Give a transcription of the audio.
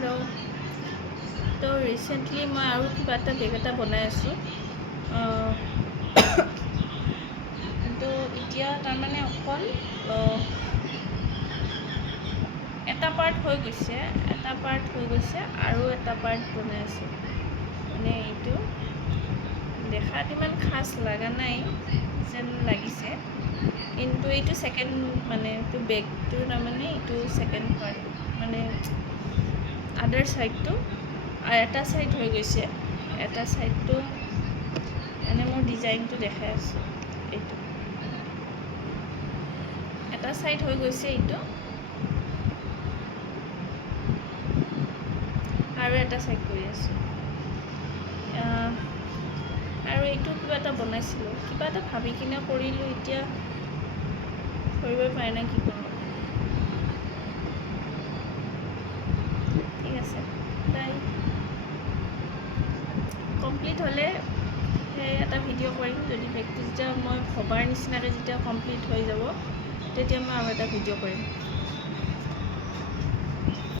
hello तो recently मैं और किबा এটা বেগ এটা বনাই আছো তো এতিয়া তাৰ মানে অকল এটা পাৰ্ট হৈ গৈছে আৰু এটা পাৰ্ট বনাই আছো মানে এইটো দেখাত ইমান খাস লাগা নাই যেন লাগিছে কিন্তু এইটো সেকেন্ড মানে এইটো বেগটোৰ তাৰ মানে এইটো সেকেন্ড পাৰ্ট মানে আদাৰ সাইডটো আৰ এটা সাইড হয়ে গেছে এটা সাইডটো মানে মোৰ ডিজাইনটো দেখাই আছে এইটো এটা সাইড হয়ে গেছে এইটো আৰু এটা সাইড কৰি আছো আৰু এইটো কিবা এটা বনাইছিলো কিবা এটা ভাবি কিনে কৰিলো এতিয়া কৰিবই পাই না কি কৰোঁ ঠিক আছে তাই কমপ্লিট হলে এটা ভিডিও কৰিম যদি বেগটো যেতিয়া মই ভবাৰ নিচিনাকৈ যেতিয়া কমপ্লিট হৈ যাব তেতিয়া মই আৰু এটা ভিডিও কৰিম